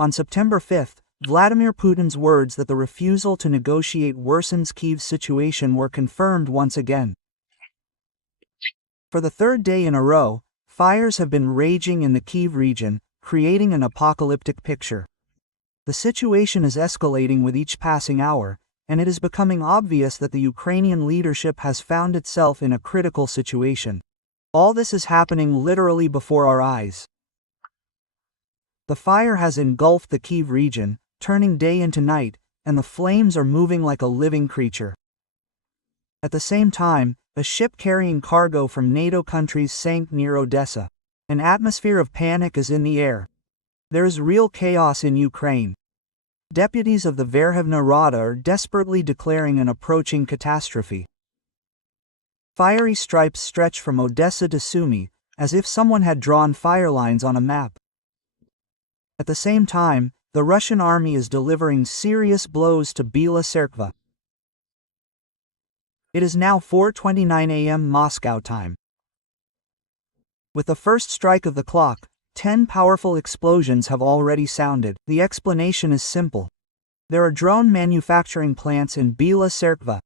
On September 5, Vladimir Putin's words that the refusal to negotiate worsens Kyiv's situation were confirmed once again. For the third day in a row, fires have been raging in the Kyiv region, creating an apocalyptic picture. The situation is escalating with each passing hour, and it is becoming obvious that the Ukrainian leadership has found itself in a critical situation. All this is happening literally before our eyes. The fire has engulfed the Kyiv region, turning day into night, and the flames are moving like a living creature. At the same time, a ship carrying cargo from NATO countries sank near Odessa. An atmosphere of panic is in the air. There is real chaos in Ukraine. Deputies of the Verkhovna Rada are desperately declaring an approaching catastrophe. Fiery stripes stretch from Odessa to Sumy, as if someone had drawn fire lines on a map. At the same time, the Russian army is delivering serious blows to Bila Tserkva. It is now 4:29 a.m. Moscow time. With the first strike of the clock, 10 powerful explosions have already sounded. The explanation is simple. There are drone manufacturing plants in Bila Tserkva.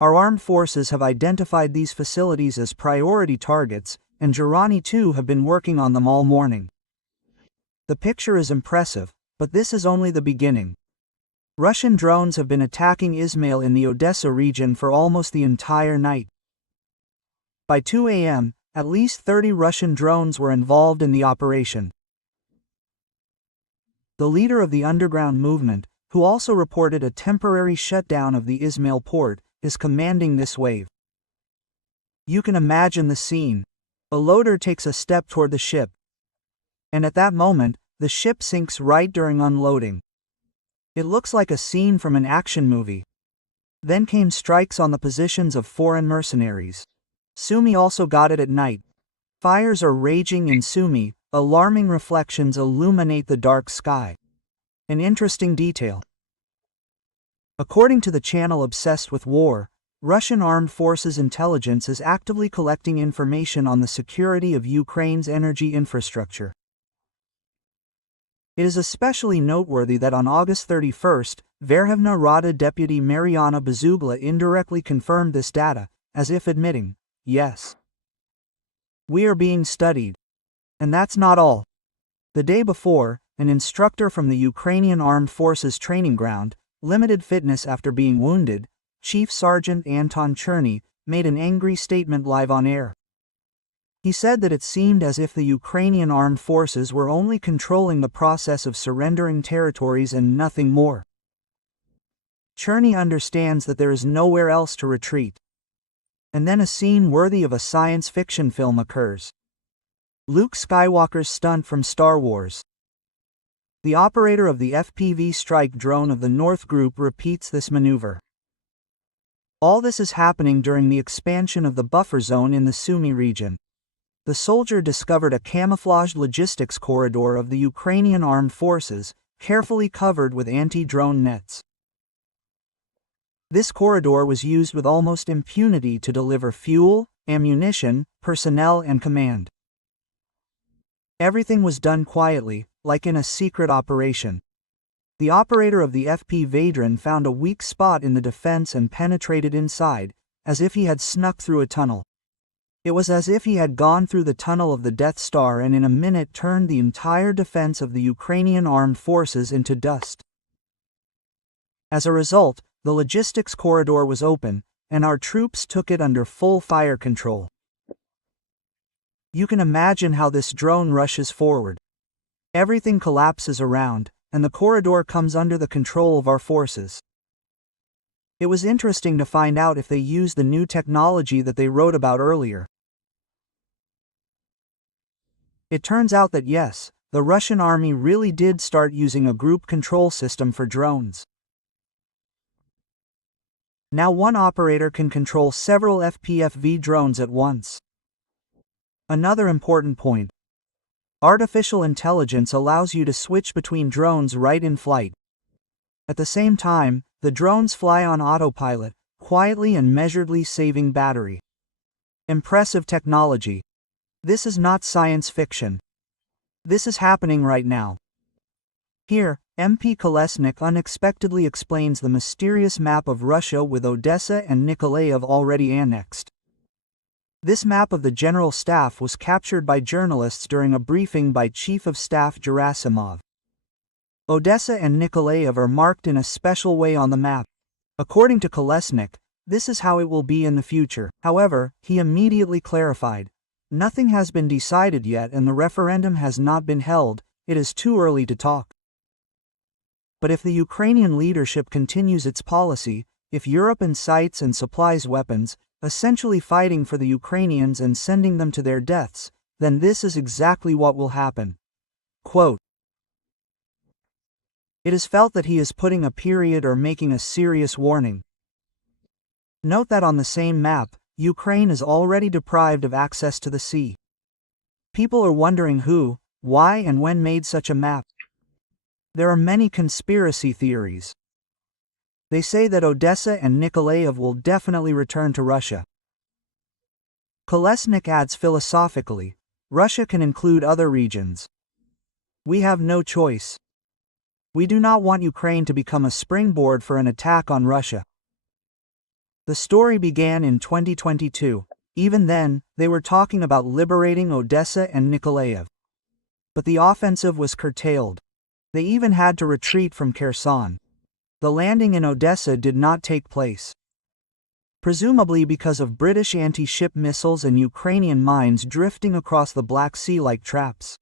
Our armed forces have identified these facilities as priority targets, and Girani too have been working on them all morning. The picture is impressive, but this is only the beginning. Russian drones have been attacking Izmail in the Odessa region for almost the entire night. By 2 a.m., at least 30 Russian drones were involved in the operation. The leader of the underground movement, who also reported a temporary shutdown of the Izmail port, is commanding this wave. You can imagine the scene. A loader takes a step toward the ship. And at that moment, the ship sinks right during unloading. It looks like a scene from an action movie. Then came strikes on the positions of foreign mercenaries. Sumy also got it at night. Fires are raging in Sumy, alarming reflections illuminate the dark sky. An interesting detail. According to the channel Obsessed with War, Russian Armed Forces intelligence is actively collecting information on the security of Ukraine's energy infrastructure. It is especially noteworthy that on August 31, Verkhovna Rada Deputy Mariana Bezugla indirectly confirmed this data, as if admitting, yes, we are being studied. And that's not all. The day before, an instructor from the Ukrainian Armed Forces training ground, limited fitness after being wounded, Chief Sergeant Anton Cherny, made an angry statement live on air. He said that it seemed as if the Ukrainian Armed Forces were only controlling the process of surrendering territories and nothing more. Cherny understands that there is nowhere else to retreat. And then a scene worthy of a science fiction film occurs. Luke Skywalker's stunt from Star Wars. The operator of the FPV strike drone of the North Group repeats this maneuver. All this is happening during the expansion of the buffer zone in the Sumy region. The soldier discovered a camouflaged logistics corridor of the Ukrainian Armed Forces, carefully covered with anti-drone nets. This corridor was used with almost impunity to deliver fuel, ammunition, personnel and command. Everything was done quietly, like in a secret operation. The operator of the FPV drone found a weak spot in the defense and penetrated inside, as if he had snuck through a tunnel. It was as if he had gone through the tunnel of the Death Star and in a minute turned the entire defense of the Ukrainian Armed Forces into dust. As a result, the logistics corridor was open, and our troops took it under full fire control. You can imagine how this drone rushes forward. Everything collapses around, and the corridor comes under the control of our forces. It was interesting to find out if they used the new technology that they wrote about earlier. It turns out that yes, the Russian army really did start using a group control system for drones. Now one operator can control several FPV drones at once. Another important point. Artificial intelligence allows you to switch between drones right in flight. At the same time, the drones fly on autopilot, quietly and measuredly saving battery. Impressive technology. This is not science fiction. This is happening right now. Here, MP Kolesnik unexpectedly explains the mysterious map of Russia with Odessa and Nikolaev already annexed. This map of the General Staff was captured by journalists during a briefing by Chief of Staff Gerasimov. Odessa and Nikolaev are marked in a special way on the map. According to Kolesnik, this is how it will be in the future. However, he immediately clarified, "Nothing has been decided yet and the referendum has not been held, it is too early to talk." But if the Ukrainian leadership continues its policy, if Europe incites and supplies weapons, essentially fighting for the Ukrainians and sending them to their deaths, then this is exactly what will happen. Quote, "It is felt that he is putting a period or making a serious warning. Note that on the same map, Ukraine is already deprived of access to the sea. People are wondering who, why and when made such a map. There are many conspiracy theories. They say that Odessa and Nikolaev will definitely return to Russia." Kolesnik adds philosophically, "Russia can include other regions. We have no choice. We do not want Ukraine to become a springboard for an attack on Russia." The story began in 2022. Even then, they were talking about liberating Odessa and Nikolaev. But the offensive was curtailed. They even had to retreat from Kherson. The landing in Odessa did not take place. Presumably because of British anti-ship missiles and Ukrainian mines drifting across the Black Sea like traps.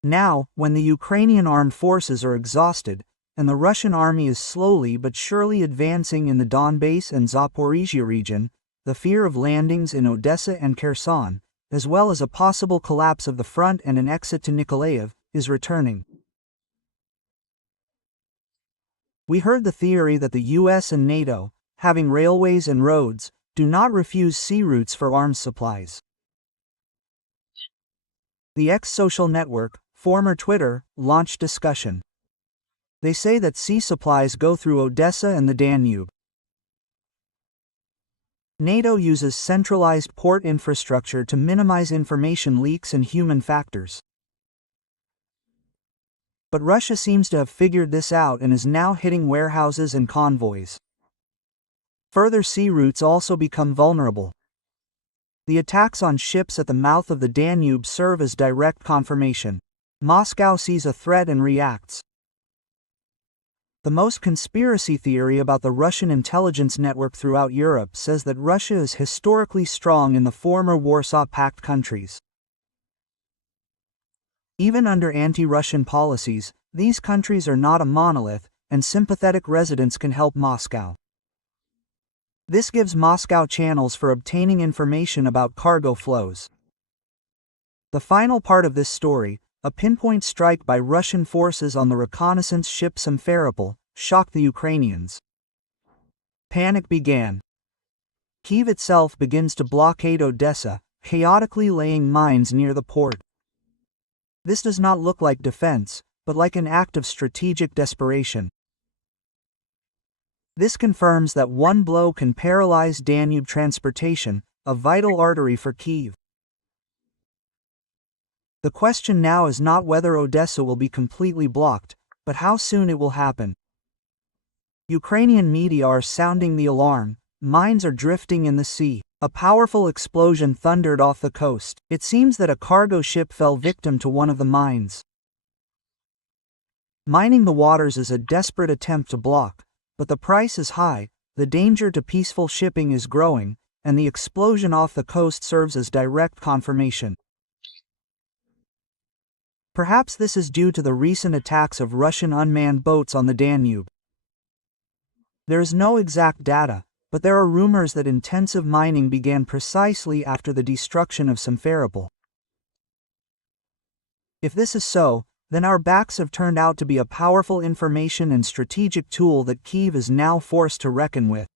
Now, when the Ukrainian armed forces are exhausted, and the Russian army is slowly but surely advancing in the Donbass and Zaporizhia region, the fear of landings in Odessa and Kherson, as well as a possible collapse of the front and an exit to Nikolaev, is returning. We heard the theory that the US and NATO, having railways and roads, do not refuse sea routes for arms supplies. The ex-social network, former Twitter, launched discussion. They say that sea supplies go through Odessa and the Danube. NATO uses centralized port infrastructure to minimize information leaks and human factors. But Russia seems to have figured this out and is now hitting warehouses and convoys. Further sea routes also become vulnerable. The attacks on ships at the mouth of the Danube serve as direct confirmation. Moscow sees a threat and reacts. The most conspiracy theory about the Russian intelligence network throughout Europe says that Russia is historically strong in the former Warsaw Pact countries. Even under anti-Russian policies, these countries are not a monolith, and sympathetic residents can help Moscow. This gives Moscow channels for obtaining information about cargo flows. The final part of this story, a pinpoint strike by Russian forces on the reconnaissance ship Simferopol, shocked the Ukrainians. Panic began. Kyiv itself begins to blockade Odessa, chaotically laying mines near the port. This does not look like defense, but like an act of strategic desperation. This confirms that one blow can paralyze Danube transportation, a vital artery for Kyiv. The question now is not whether Odessa will be completely blocked, but how soon it will happen. Ukrainian media are sounding the alarm. Mines are drifting in the sea. A powerful explosion thundered off the coast. It seems that a cargo ship fell victim to one of the mines. Mining the waters is a desperate attempt to block, but the price is high, the danger to peaceful shipping is growing, and the explosion off the coast serves as direct confirmation. Perhaps this is due to the recent attacks of Russian unmanned boats on the Danube. There is no exact data, but there are rumors that intensive mining began precisely after the destruction of Simferopol. If this is so, then our backs have turned out to be a powerful information and strategic tool that Kyiv is now forced to reckon with.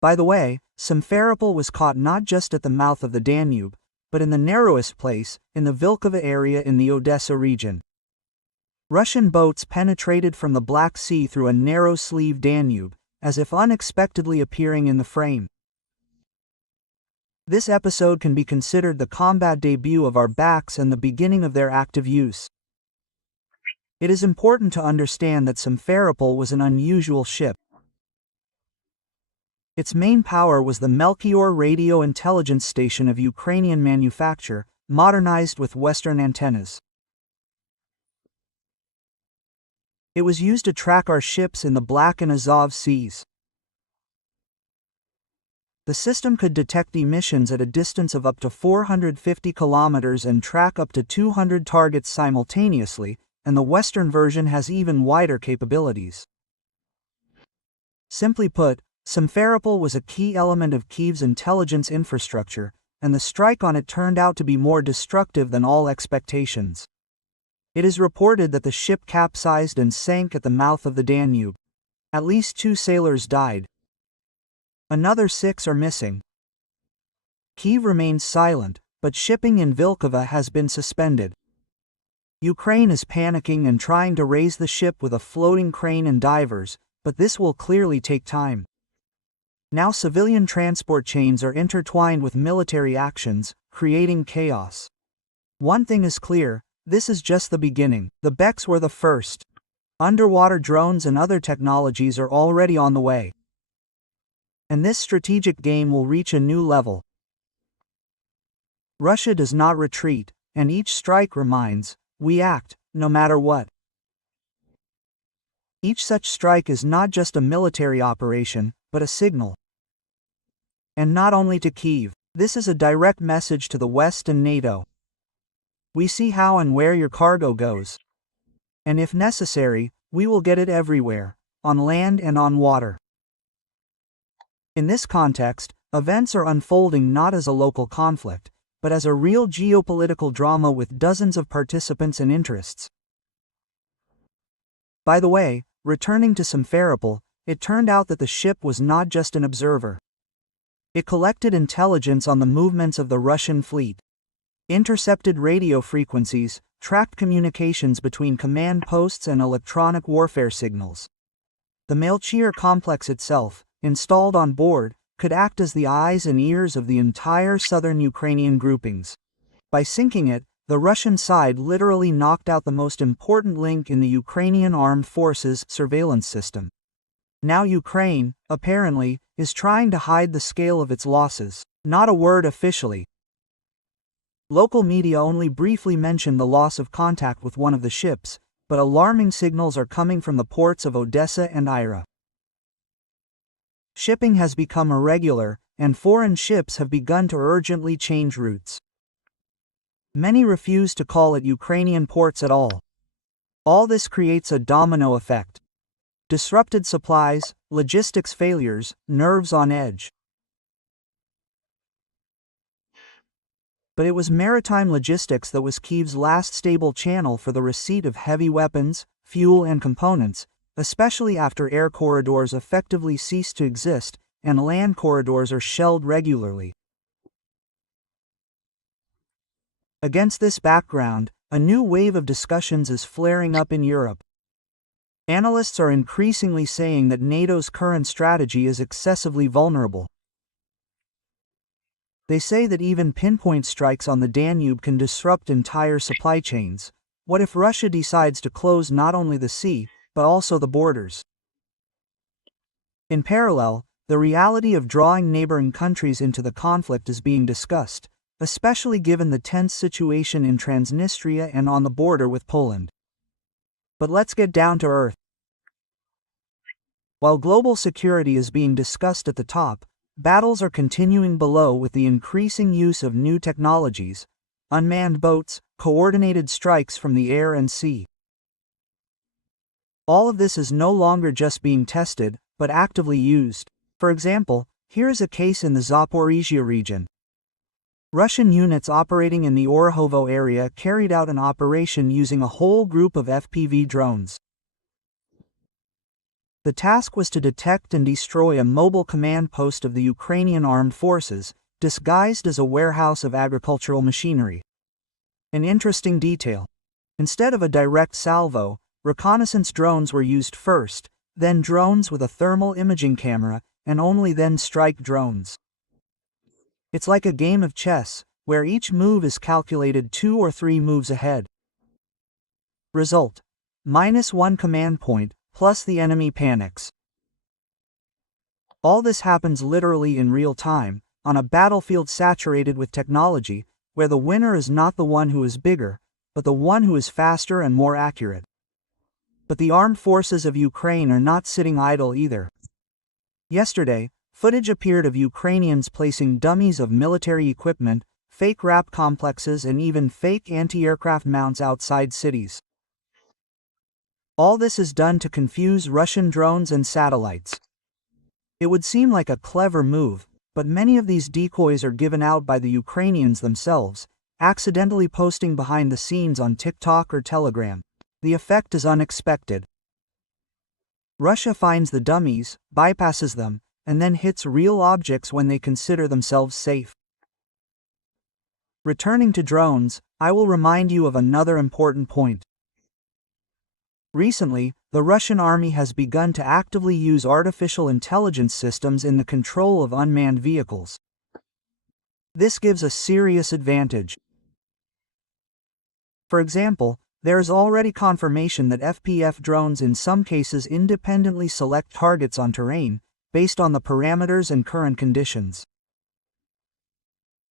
By the way, Simferopol was caught not just at the mouth of the Danube, but in the narrowest place, in the Vilkova area in the Odessa region. Russian boats penetrated from the Black Sea through a narrow-sleeved Danube, as if unexpectedly appearing in the frame. This episode can be considered the combat debut of our backs and the beginning of their active use. It is important to understand that Simferopol was an unusual ship. Its main power was the Melchior radio intelligence station of Ukrainian manufacture, modernized with Western antennas. It was used to track our ships in the Black and Azov Seas. The system could detect emissions at a distance of up to 450 kilometers and track up to 200 targets simultaneously, and the Western version has even wider capabilities. Simply put, Simferopol was a key element of Kyiv's intelligence infrastructure, and the strike on it turned out to be more destructive than all expectations. It is reported that the ship capsized and sank at the mouth of the Danube. At least 2 sailors died. Another 6 are missing. Kyiv remains silent, but shipping in Vilkova has been suspended. Ukraine is panicking and trying to raise the ship with a floating crane and divers, but this will clearly take time. Now civilian transport chains are intertwined with military actions, creating chaos. One thing is clear, this is just the beginning. The Beks were the first. Underwater drones and other technologies are already on the way. And this strategic game will reach a new level. Russia does not retreat, and each strike reminds, we act, no matter what. Each such strike is not just a military operation, but a signal. And not only to Kyiv, this is a direct message to the West and NATO. We see how and where your cargo goes. And if necessary, we will get it everywhere, on land and on water. In this context, events are unfolding not as a local conflict, but as a real geopolitical drama with dozens of participants and interests. By the way, returning to Simferopol, it turned out that the ship was not just an observer. It collected intelligence on the movements of the Russian fleet, intercepted radio frequencies, tracked communications between command posts and electronic warfare signals. The Melchior complex itself, installed on board, could act as the eyes and ears of the entire southern Ukrainian groupings. By sinking it, the Russian side literally knocked out the most important link in the Ukrainian Armed Forces surveillance system. Now Ukraine, apparently, is trying to hide the scale of its losses. Not a word officially. Local media only briefly mentioned the loss of contact with one of the ships, but alarming signals are coming from the ports of Odessa and Ira. Shipping has become irregular, and foreign ships have begun to urgently change routes. Many refuse to call at Ukrainian ports at all. All this creates a domino effect. Disrupted supplies, logistics failures, nerves on edge. But it was maritime logistics that was Kyiv's last stable channel for the receipt of heavy weapons, fuel and components, especially after air corridors effectively ceased to exist and land corridors are shelled regularly. Against this background, a new wave of discussions is flaring up in Europe. Analysts are increasingly saying that NATO's current strategy is excessively vulnerable. They say that even pinpoint strikes on the Danube can disrupt entire supply chains. What if Russia decides to close not only the sea, but also the borders? In parallel, the reality of drawing neighboring countries into the conflict is being discussed, especially given the tense situation in Transnistria and on the border with Poland. But let's get down to earth. While global security is being discussed at the top, battles are continuing below with the increasing use of new technologies, unmanned boats, coordinated strikes from the air and sea. All of this is no longer just being tested, but actively used. For example, here is a case in the Zaporizhia region. Russian units operating in the Orahovo area carried out an operation using a whole group of FPV drones. The task was to detect and destroy a mobile command post of the Ukrainian Armed Forces, disguised as a warehouse of agricultural machinery. An interesting detail. Instead of a direct salvo, reconnaissance drones were used first, then drones with a thermal imaging camera, and only then strike drones. It's like a game of chess, where each move is calculated 2 or 3 moves ahead. Result: -1 command point, plus the enemy panics. All this happens literally in real time, on a battlefield saturated with technology, where the winner is not the one who is bigger, but the one who is faster and more accurate. But the armed forces of Ukraine are not sitting idle either. Yesterday, footage appeared of Ukrainians placing dummies of military equipment, fake RAP complexes and even fake anti-aircraft mounts outside cities. All this is done to confuse Russian drones and satellites. It would seem like a clever move, but many of these decoys are given out by the Ukrainians themselves, accidentally posting behind the scenes on TikTok or Telegram. The effect is unexpected. Russia finds the dummies, bypasses them, and then hits real objects when they consider themselves safe. Returning to drones, I will remind you of another important point. Recently, the Russian army has begun to actively use artificial intelligence systems in the control of unmanned vehicles. This gives a serious advantage. For example, there is already confirmation that FPV drones in some cases independently select targets on terrain, based on the parameters and current conditions.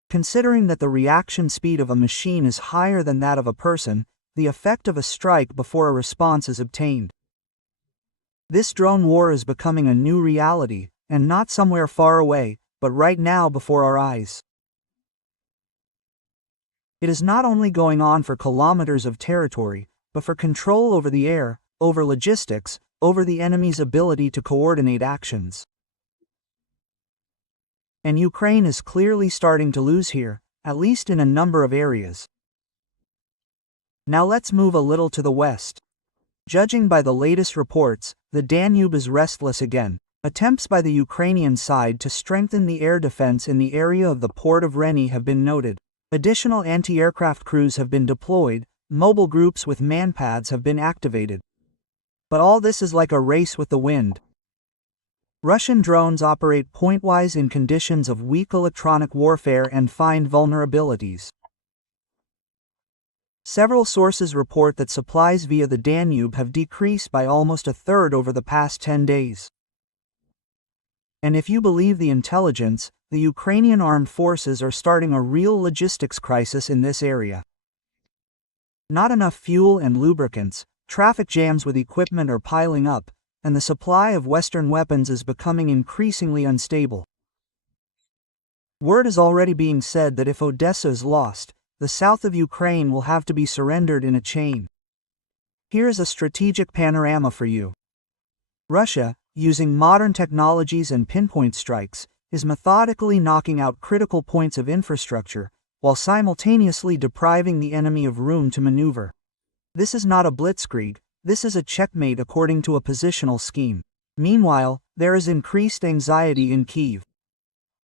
Considering that the reaction speed of a machine is higher than that of a person, the effect of a strike before a response is obtained. This drone war is becoming a new reality, and not somewhere far away, but right now before our eyes. It is not only going on for kilometers of territory, but for control over the air, over logistics, over the enemy's ability to coordinate actions. And Ukraine is clearly starting to lose here, at least in a number of areas. Now let's move a little to the west. Judging by the latest reports, the Danube is restless again. Attempts by the Ukrainian side to strengthen the air defense in the area of the port of Reni have been noted. Additional anti-aircraft crews have been deployed, mobile groups with manpads have been activated. But all this is like a race with the wind. Russian drones operate pointwise in conditions of weak electronic warfare and find vulnerabilities. Several sources report that supplies via the Danube have decreased by almost a third over the past 10 days. And if you believe the intelligence, the Ukrainian Armed Forces are starting a real logistics crisis in this area. Not enough fuel and lubricants, traffic jams with equipment are piling up, and the supply of Western weapons is becoming increasingly unstable. Word is already being said that if Odessa is lost, the south of Ukraine will have to be surrendered in a chain. Here's a strategic panorama for you. Russia, using modern technologies and pinpoint strikes, is methodically knocking out critical points of infrastructure, while simultaneously depriving the enemy of room to maneuver. This is not a blitzkrieg, this is a checkmate according to a positional scheme. Meanwhile, there is increased anxiety in Kyiv.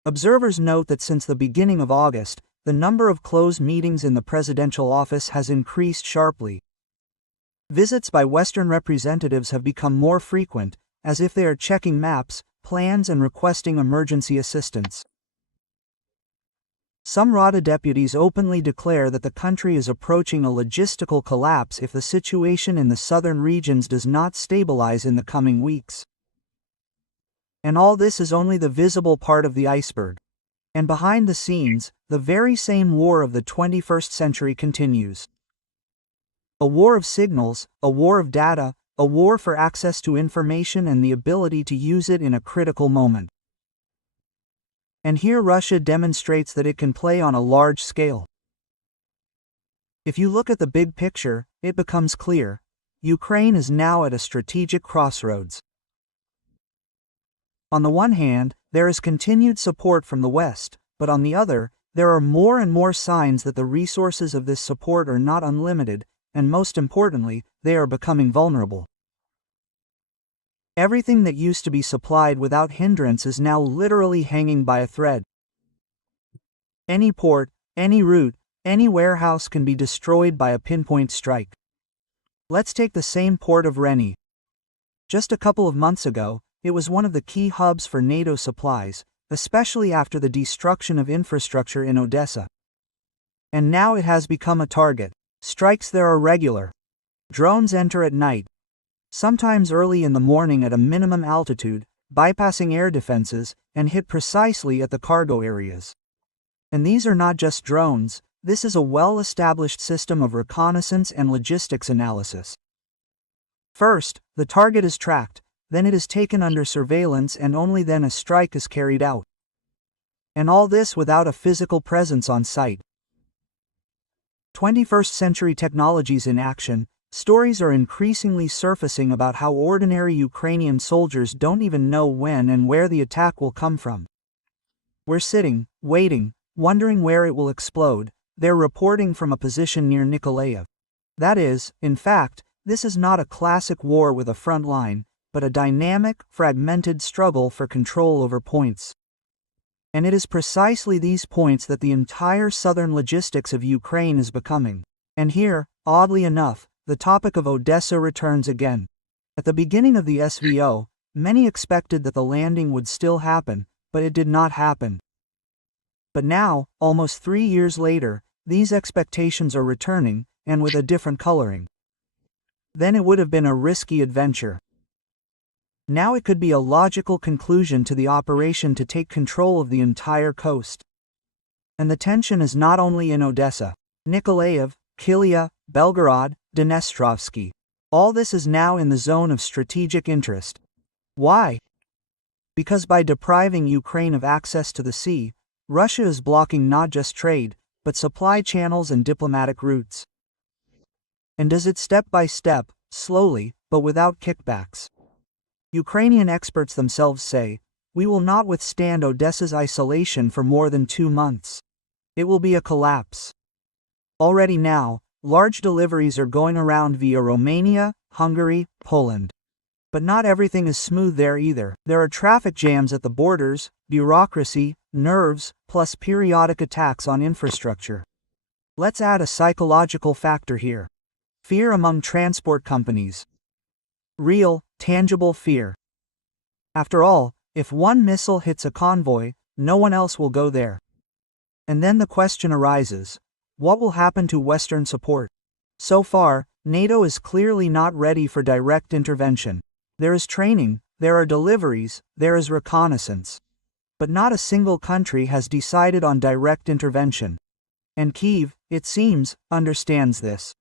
Observers note that since the beginning of August, the number of closed meetings in the presidential office has increased sharply. Visits by Western representatives have become more frequent, as if they are checking maps, plans and requesting emergency assistance. Some Rada deputies openly declare that the country is approaching a logistical collapse if the situation in the southern regions does not stabilize in the coming weeks. And all this is only the visible part of the iceberg. And behind the scenes, the very same war of the 21st century continues. A war of signals, a war of data, a war for access to information and the ability to use it in a critical moment. And here Russia demonstrates that it can play on a large scale. If you look at the big picture, it becomes clear. Ukraine is now at a strategic crossroads. On the one hand, there is continued support from the West, but on the other, there are more and more signs that the resources of this support are not unlimited, and most importantly, they are becoming vulnerable. Everything that used to be supplied without hindrance is now literally hanging by a thread. Any port, any route, any warehouse can be destroyed by a pinpoint strike. Let's take the same port of Reni. Just a couple of months ago, it was one of the key hubs for NATO supplies, especially after the destruction of infrastructure in Odessa. And now it has become a target. Strikes there are regular. Drones enter at night, sometimes early in the morning at a minimum altitude, bypassing air defenses, and hit precisely at the cargo areas. And these are not just drones, this is a well-established system of reconnaissance and logistics analysis. First, the target is tracked, then it is taken under surveillance, and only then a strike is carried out. And all this without a physical presence on site. 21st century technologies in action. Stories are increasingly surfacing about how ordinary Ukrainian soldiers don't even know when and where the attack will come from. We're sitting, waiting, wondering where it will explode, they're reporting from a position near Nikolaev. That is, in fact, this is not a classic war with a front line, but a dynamic, fragmented struggle for control over points. And it is precisely these points that the entire southern logistics of Ukraine is becoming. And here, oddly enough, the topic of Odessa returns again. At the beginning of the SVO, many expected that the landing would still happen, but it did not happen. But now, almost 3 years later, these expectations are returning, and with a different coloring. Then it would have been a risky adventure. Now it could be a logical conclusion to the operation to take control of the entire coast. And the tension is not only in Odessa, Nikolaev, Kilia, Belgorod, Dnestrovsky. All this is now in the zone of strategic interest. Why? Because by depriving Ukraine of access to the sea, Russia is blocking not just trade, but supply channels and diplomatic routes. And does it step by step, slowly, but without kickbacks. Ukrainian experts themselves say, "We will not withstand Odessa's isolation for more than 2 months. It will be a collapse." Already now, large deliveries are going around via Romania, Hungary, Poland. But not everything is smooth there either. There are traffic jams at the borders, bureaucracy, nerves, plus periodic attacks on infrastructure. Let's add a psychological factor here. Fear among transport companies. Real, tangible fear. After all, if one missile hits a convoy, no one else will go there. And then the question arises, what will happen to Western support? So far, NATO is clearly not ready for direct intervention. There is training, there are deliveries, there is reconnaissance. But not a single country has decided on direct intervention. And Kyiv, it seems, understands this.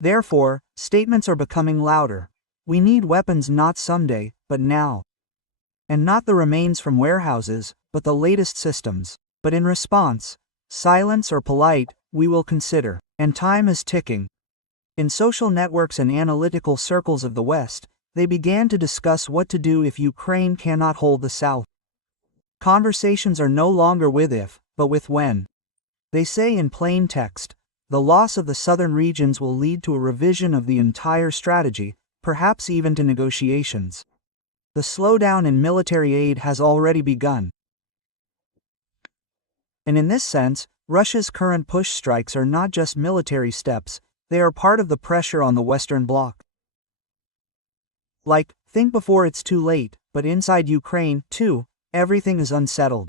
Therefore, statements are becoming louder. We need weapons not someday, but now. And not the remains from warehouses, but the latest systems. But in response, silence or polite, we will consider. And time is ticking. In social networks and analytical circles of the West, they began to discuss what to do if Ukraine cannot hold the South. Conversations are no longer with if, but with when. They say in plain text, the loss of the southern regions will lead to a revision of the entire strategy, perhaps even to negotiations. The slowdown in military aid has already begun. And in this sense, Russia's current push strikes are not just military steps, they are part of the pressure on the Western Bloc. Like, think before it's too late, but inside Ukraine, too, everything is unsettled.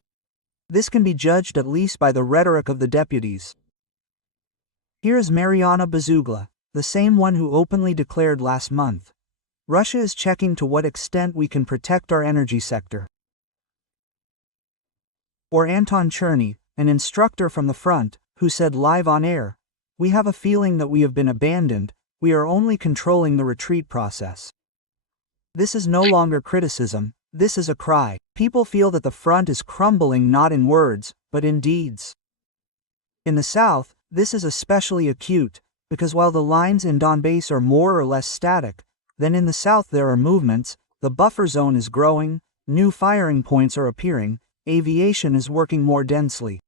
This can be judged at least by the rhetoric of the deputies. Here is Mariana Bezugla, the same one who openly declared last month, Russia is checking to what extent we can protect our energy sector. Or Anton Cherny, an instructor from the front, who said live on air, we have a feeling that we have been abandoned, we are only controlling the retreat process. This is no longer criticism, this is a cry. People feel that the front is crumbling not in words, but in deeds. In the south, this is especially acute, because while the lines in Donbass are more or less static, then in the south there are movements, the buffer zone is growing, new firing points are appearing, aviation is working more densely.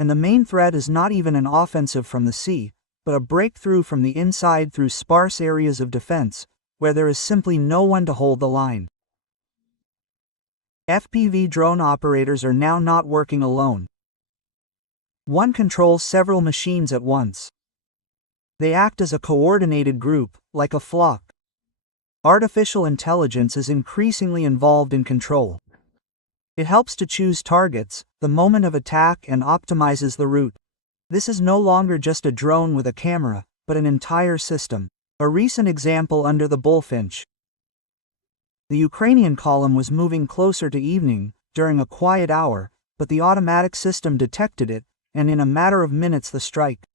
And the main threat is not even an offensive from the sea, but a breakthrough from the inside through sparse areas of defense, where there is simply no one to hold the line. FPV drone operators are now not working alone. One controls several machines at once. They act as a coordinated group, like a flock. Artificial intelligence is increasingly involved in control. It helps to choose targets, the moment of attack, and optimizes the route. This is no longer just a drone with a camera, but an entire system. A recent example under the Bullfinch. The Ukrainian column was moving closer to evening, during a quiet hour, but the automatic system detected it, and in a matter of minutes the strike.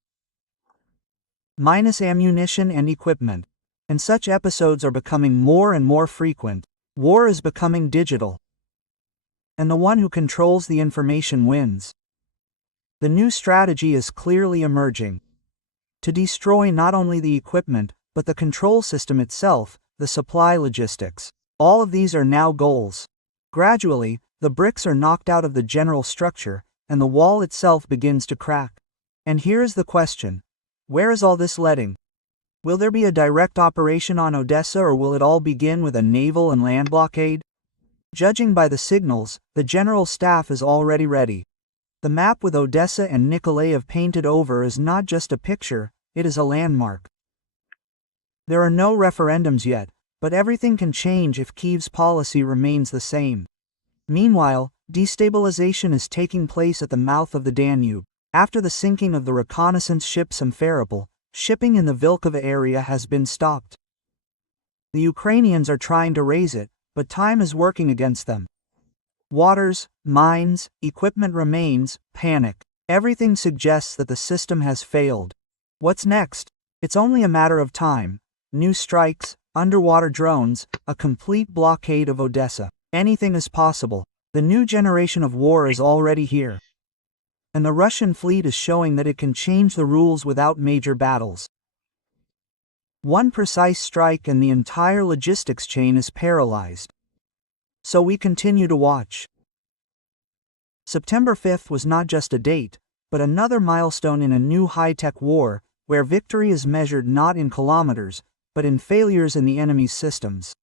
Minus ammunition and equipment. And such episodes are becoming more and more frequent. War is becoming digital. And the one who controls the information wins. The new strategy is clearly emerging. To destroy not only the equipment, but the control system itself, the supply logistics. All of these are now goals. Gradually, the bricks are knocked out of the general structure, and the wall itself begins to crack. And here is the question. Where is all this leading? Will there be a direct operation on Odessa, or will it all begin with a naval and land blockade? Judging by the signals, the general staff is already ready. The map with Odessa and Nikolaev painted over is not just a picture, it is a landmark. There are no referendums yet, but everything can change if Kyiv's policy remains the same. Meanwhile, destabilization is taking place at the mouth of the Danube. After the sinking of the reconnaissance ship Simferopol, shipping in the Vilkova area has been stopped. The Ukrainians are trying to raise it, but time is working against them. Waters, mines, equipment remains, panic. Everything suggests that the system has failed. What's next? It's only a matter of time. New strikes, underwater drones, a complete blockade of Odessa. Anything is possible. The new generation of war is already here. And the Russian fleet is showing that it can change the rules without major battles. One precise strike and the entire logistics chain is paralyzed. So we continue to watch. September 5th was not just a date, but another milestone in a new high-tech war, where victory is measured not in kilometers, but in failures in the enemy's systems.